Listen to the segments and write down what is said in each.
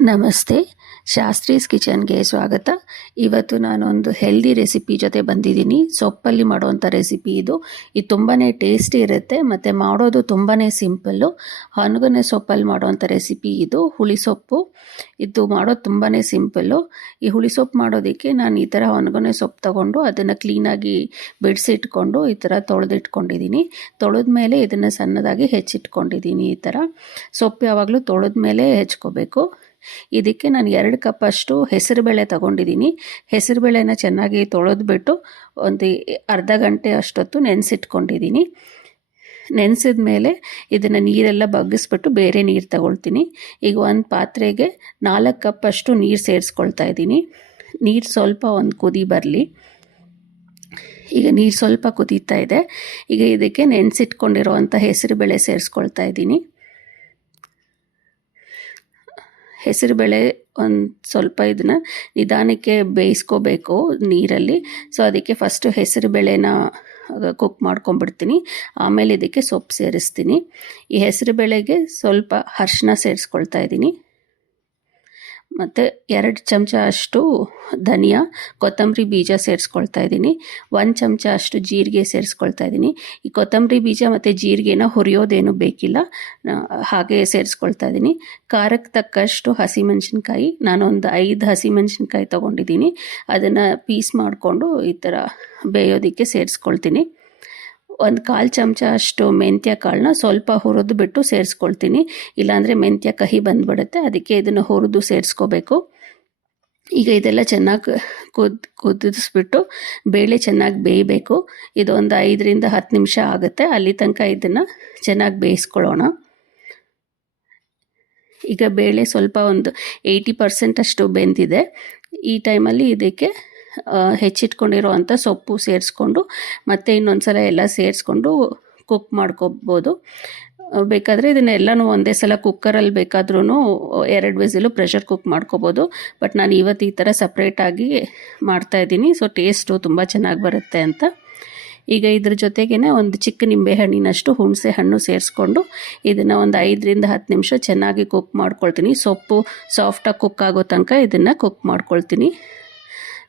ನಮಸ್ತೆ. ಶಾಸ್ತ್ರೀಸ್ ಕಿಚನ್ಗೆ ಸ್ವಾಗತ. ಇವತ್ತು ನಾನೊಂದು ಹೆಲ್ದಿ ರೆಸಿಪಿ ಜೊತೆ ಬಂದಿದ್ದೀನಿ. ಸೊಪ್ಪಲ್ಲಿ ಮಾಡೋವಂಥ ರೆಸಿಪಿ ಇದು. ಇದು ತುಂಬಾ ಟೇಸ್ಟಿ ಇರುತ್ತೆ. ಮತ್ತು ಮಾಡೋದು ತುಂಬಾ ಸಿಂಪಲ್ಲು. ಹನುಗನೆ ಸೊಪ್ಪಲ್ಲಿ ಮಾಡೋವಂಥ ರೆಸಿಪಿ ಇದು. ಹುಳಿ ಸೊಪ್ಪು. ಇದು ಮಾಡೋದು ತುಂಬಾ ಸಿಂಪಲ್ಲು. ಈ ಹುಳಿ ಸೊಪ್ಪು ಮಾಡೋದಕ್ಕೆ ನಾನು ಈ ಥರ ಹೊನಗೊನೆ ಸೊಪ್ಪು ತೊಗೊಂಡು ಅದನ್ನು ಕ್ಲೀನಾಗಿ ಬಿಡಿಸಿಟ್ಕೊಂಡು ಈ ಥರ ತೊಳೆದಿಟ್ಕೊಂಡಿದ್ದೀನಿ. ತೊಳೆದ ಮೇಲೆ ಇದನ್ನು ಸಣ್ಣದಾಗಿ ಹೆಚ್ಚಿಟ್ಕೊಂಡಿದ್ದೀನಿ ಈ ಥರ. ಸೊಪ್ಪು ಯಾವಾಗಲೂ ತೊಳೆದ ಮೇಲೆ ಹೆಚ್ಕೋಬೇಕು ಇದಕ್ಕೆ ನಾನು ಎರಡು ಕಪ್ಪಷ್ಟು ಹೆಸರುಬೇಳೆ ತಗೊಂಡಿದ್ದೀನಿ. ಹೆಸರುಬೇಳೆನ ಚೆನ್ನಾಗಿ ತೊಳೆದ್ಬಿಟ್ಟು ಒಂದು ಅರ್ಧ ಗಂಟೆ ಅಷ್ಟೊತ್ತು ನೆನೆಸಿಟ್ಕೊಂಡಿದ್ದೀನಿ. ನೆನೆಸಿದ ಮೇಲೆ ಇದನ್ನು ನೀರೆಲ್ಲ ಬಗ್ಗಿಸ್ಬಿಟ್ಟು ಬೇರೆ ನೀರು ತಗೊಳ್ತೀನಿ. ಈಗ ಒಂದು ಪಾತ್ರೆಗೆ ನಾಲ್ಕು ಕಪ್ಪಷ್ಟು ನೀರು ಸೇರಿಸ್ಕೊಳ್ತಾ ಇದ್ದೀನಿ. ನೀರು ಸ್ವಲ್ಪ ಒಂದು ಕುದಿ ಬರಲಿ. ಈಗ ನೀರು ಸ್ವಲ್ಪ ಕುದೀತಾ ಇದೆ. ಈಗ ಇದಕ್ಕೆ ನೆನೆಸಿಟ್ಕೊಂಡಿರೋವಂಥ ಹೆಸರುಬೇಳೆ ಸೇರಿಸ್ಕೊಳ್ತಾ ಇದ್ದೀನಿ. ಹೆಸರುಬೇಳೆ ಒಂದು ಸ್ವಲ್ಪ ಇದನ್ನು ನಿಧಾನಕ್ಕೆ ಬೇಯಿಸ್ಕೋಬೇಕು ನೀರಲ್ಲಿ. ಸೊ ಅದಕ್ಕೆ ಫಸ್ಟು ಹೆಸರುಬೇಳೆನ ಕುಕ್ ಮಾಡ್ಕೊಂಡ್ಬಿಡ್ತೀನಿ. ಆಮೇಲೆ ಇದಕ್ಕೆ ಸೊಪ್ಪು ಸೇರಿಸ್ತೀನಿ. ಈ ಹೆಸರುಬೇಳೆಗೆ ಸ್ವಲ್ಪ ಅರ್ಶಿನ ಸೇರಿಸ್ಕೊಳ್ತಾ ಇದ್ದೀನಿ. ಮತ್ತು ಎರಡು ಚಮಚ ಅಷ್ಟು ಧನಿಯಾ, ಕೊತ್ತಂಬರಿ ಬೀಜ ಸೇರಿಸ್ಕೊಳ್ತಾ ಇದ್ದೀನಿ. ಒಂದು ಚಮಚ ಅಷ್ಟು ಜೀರಿಗೆ ಸೇರಿಸ್ಕೊಳ್ತಾ ಇದ್ದೀನಿ. ಈ ಕೊತ್ತಂಬರಿ ಬೀಜ ಮತ್ತು ಜೀರಿಗೆನ ಹುರಿಯೋದೇನು ಬೇಕಿಲ್ಲ. ಹಾಗೆ ಸೇರಿಸ್ಕೊಳ್ತಾ ಇದ್ದೀನಿ. ಖಾರಕ್ಕೆ ತಕ್ಕಷ್ಟು ಹಸಿಮೆಣ್ಸಿನ್ಕಾಯಿ, ನಾನೊಂದು ಐದು ಹಸಿಮೆಣ್ಸಿನ್ಕಾಯಿ ತೊಗೊಂಡಿದ್ದೀನಿ. ಅದನ್ನು ಪೀಸ್ ಮಾಡಿಕೊಂಡು ಈ ಥರ ಬೇಯೋದಕ್ಕೆ ಸೇರಿಸ್ಕೊಳ್ತೀನಿ. ಒಂದು ಕಾಲು ಚಮಚ ಅಷ್ಟು ಮೆಂತ್ಯ ಕಾಳನ್ನ ಸ್ವಲ್ಪ ಹುರಿದು ಬಿಟ್ಟು ಸೇರಿಸ್ಕೊಳ್ತೀನಿ. ಇಲ್ಲಾಂದರೆ ಮೆಂತ್ಯ ಕಹಿ ಬಂದ್ಬಿಡುತ್ತೆ. ಅದಕ್ಕೆ ಇದನ್ನು ಹುರಿದು ಸೇರಿಸ್ಕೋಬೇಕು. ಈಗ ಇದೆಲ್ಲ ಚೆನ್ನಾಗಿ ಕುದ್, ಕುದಿಸ್ಬಿಟ್ಟು ಬೇಳೆ ಚೆನ್ನಾಗಿ ಬೇಯಬೇಕು. ಇದೊಂದು ಐದರಿಂದ ಹತ್ತು ನಿಮಿಷ ಆಗುತ್ತೆ. ಅಲ್ಲಿ ತನಕ ಇದನ್ನು ಚೆನ್ನಾಗಿ ಬೇಯಿಸ್ಕೊಳ್ಳೋಣ. ಈಗ ಬೇಳೆ ಸ್ವಲ್ಪ ಒಂದು ಏಯ್ಟಿ ಪರ್ಸೆಂಟ್ ಅಷ್ಟು ಬೆಂದಿದೆ. ಈ ಟೈಮಲ್ಲಿ ಇದಕ್ಕೆ ಹೆಚ್ಚಿಟ್ಕೊಂಡಿರೋ ಸೊಪ್ಪು ಸೇರಿಸ್ಕೊಂಡು ಮತ್ತು ಇನ್ನೊಂದು ಸಲ ಎಲ್ಲ ಸೇರಿಸ್ಕೊಂಡು ಕುಕ್ ಮಾಡ್ಕೊಬೋದು. ಬೇಕಾದರೆ ಇದನ್ನೆಲ್ಲನೂ ಒಂದೇ ಸಲ ಕುಕ್ಕರಲ್ಲಿ ಬೇಕಾದ್ರೂ ಎರಡು ವಿಸಿಲು ಪ್ರೆಷರ್ ಕುಕ್ ಮಾಡ್ಕೋಬೋದು. ಬಟ್ ನಾನು ಇವತ್ತು ಈ ಥರ ಸಪ್ರೇಟಾಗಿ ಮಾಡ್ತಾಯಿದ್ದೀನಿ ಸೊ ಟೇಸ್ಟು ತುಂಬ ಚೆನ್ನಾಗಿ ಬರುತ್ತೆ ಅಂತ. ಈಗ ಇದ್ರ ಜೊತೆಗೇ ಒಂದು ಚಿಕ್ಕ ನಿಂಬೆ ಹಣ್ಣಿನಷ್ಟು ಹುಣಸೆ ಹಣ್ಣು ಸೇರಿಸ್ಕೊಂಡು ಇದನ್ನು ಒಂದು ಐದರಿಂದ ಹತ್ತು ನಿಮಿಷ ಚೆನ್ನಾಗಿ ಕುಕ್ ಮಾಡ್ಕೊಳ್ತೀನಿ. ಸೊಪ್ಪು ಸಾಫ್ಟಾಗಿ ಕುಕ್ ಆಗೋ ತನಕ ಇದನ್ನು ಕುಕ್ ಮಾಡ್ಕೊಳ್ತೀನಿ.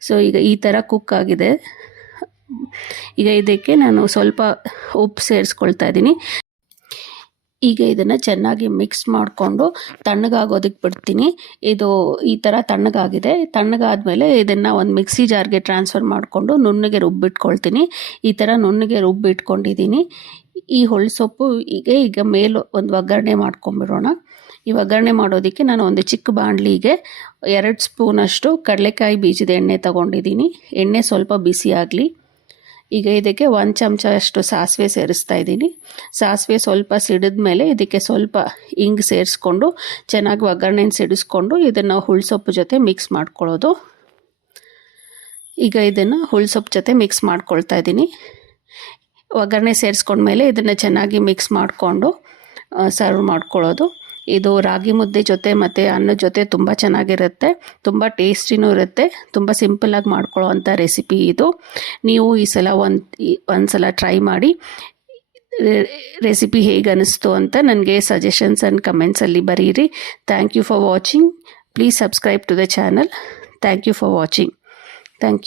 ಸೊ ಈಗ ಈ ಥರ ಕುಕ್ ಆಗಿದೆ. ಈಗ ಇದಕ್ಕೆ ನಾನು ಸ್ವಲ್ಪ ಉಪ್ಪು ಸೇರಿಸ್ಕೊಳ್ತಾ ಇದ್ದೀನಿ. ಈಗ ಇದನ್ನು ಚೆನ್ನಾಗಿ ಮಿಕ್ಸ್ ಮಾಡಿಕೊಂಡು ತಣ್ಣಗಾಗೋದಕ್ಕೆ ಬಿಡ್ತೀನಿ. ಇದು ಈ ಥರ ತಣ್ಣಗಾಗಿದೆ. ತಣ್ಣಗಾದಮೇಲೆ ಇದನ್ನು ಒಂದು ಮಿಕ್ಸಿ ಜಾರ್ಗೆ ಟ್ರಾನ್ಸ್ಫರ್ ಮಾಡಿಕೊಂಡು ನುಣ್ಣಗೆ ರುಬ್ಬಿಟ್ಕೊಳ್ತೀನಿ. ಈ ಥರ ನುಣ್ಣಗೆ ರುಬ್ಬಿಟ್ಕೊಂಡಿದ್ದೀನಿ. ಈ ಸೊಪ್ಪು ಈಗ ಈಗ ಮೇಲೆ ಒಂದು ಒಗ್ಗರಣೆ ಮಾಡ್ಕೊಂಬಿಡೋಣ. ಈ ಒಗ್ಗರಣೆ ಮಾಡೋದಕ್ಕೆ ನಾನು ಒಂದು ಚಿಕ್ಕ ಬಾಣಲಿಗೆ ಎರಡು ಸ್ಪೂನಷ್ಟು ಕಡಲೆಕಾಯಿ ಬೀಜದ ಎಣ್ಣೆ ತಗೊಂಡಿದ್ದೀನಿ. ಎಣ್ಣೆ ಸ್ವಲ್ಪ ಬಿಸಿ ಆಗಲಿ. ಈಗ ಇದಕ್ಕೆ ಒಂದು ಚಮಚ ಅಷ್ಟು ಸಾಸಿವೆ ಸೇರಿಸ್ತಾ ಇದ್ದೀನಿ. ಸಾಸಿವೆ ಸ್ವಲ್ಪ ಸಿಡಿದ ಮೇಲೆ ಇದಕ್ಕೆ ಸ್ವಲ್ಪ ಇಂಗ್ ಸೇರಿಸ್ಕೊಂಡು ಚೆನ್ನಾಗಿ ಒಗ್ಗರಣೆ ಸಿಡಿಸ್ಕೊಂಡು ಇದನ್ನು ಹುಳ್ಸೊಪ್ಪು ಜೊತೆ ಮಿಕ್ಸ್ ಮಾಡ್ಕೊಳ್ಳೋದು. ಈಗ ಇದನ್ನು ಹುಳ್ಸೊಪ್ಪು ಜೊತೆ ಮಿಕ್ಸ್ ಮಾಡ್ಕೊಳ್ತಾ ಇದ್ದೀನಿ. ಒಗ್ಗರಣೆ ಸೇರಿಸ್ಕೊಂಡ್ಮೇಲೆ ಇದನ್ನು ಚೆನ್ನಾಗಿ ಮಿಕ್ಸ್ ಮಾಡಿಕೊಂಡು ಸರ್ವ್ ಮಾಡ್ಕೊಳ್ಳೋದು. ಇದು ರಾಗಿ ಮುದ್ದೆ ಜೊತೆ ಮತ್ತು ಅನ್ನದ ಜೊತೆ ತುಂಬ ಚೆನ್ನಾಗಿರುತ್ತೆ. ತುಂಬ ಟೇಸ್ಟಿನೂ ಇರುತ್ತೆ. ತುಂಬ ಸಿಂಪಲಾಗಿ ಮಾಡ್ಕೊಳ್ಳೋವಂಥ ರೆಸಿಪಿ ಇದು. ನೀವು ಈ ಸಲ ಒಂದು ಒಂದು ಸಲ ಟ್ರೈ ಮಾಡಿ ರೆಸಿಪಿ ಹೇಗೆ ಅನ್ನಿಸ್ತು ಅಂತ ನನಗೆ ಸಜೆಷನ್ಸ್ ಆ್ಯಂಡ್ ಕಮೆಂಟ್ಸಲ್ಲಿ ಬರೀರಿ. Thank you for watching please subscribe to the channel thank you for watching thank you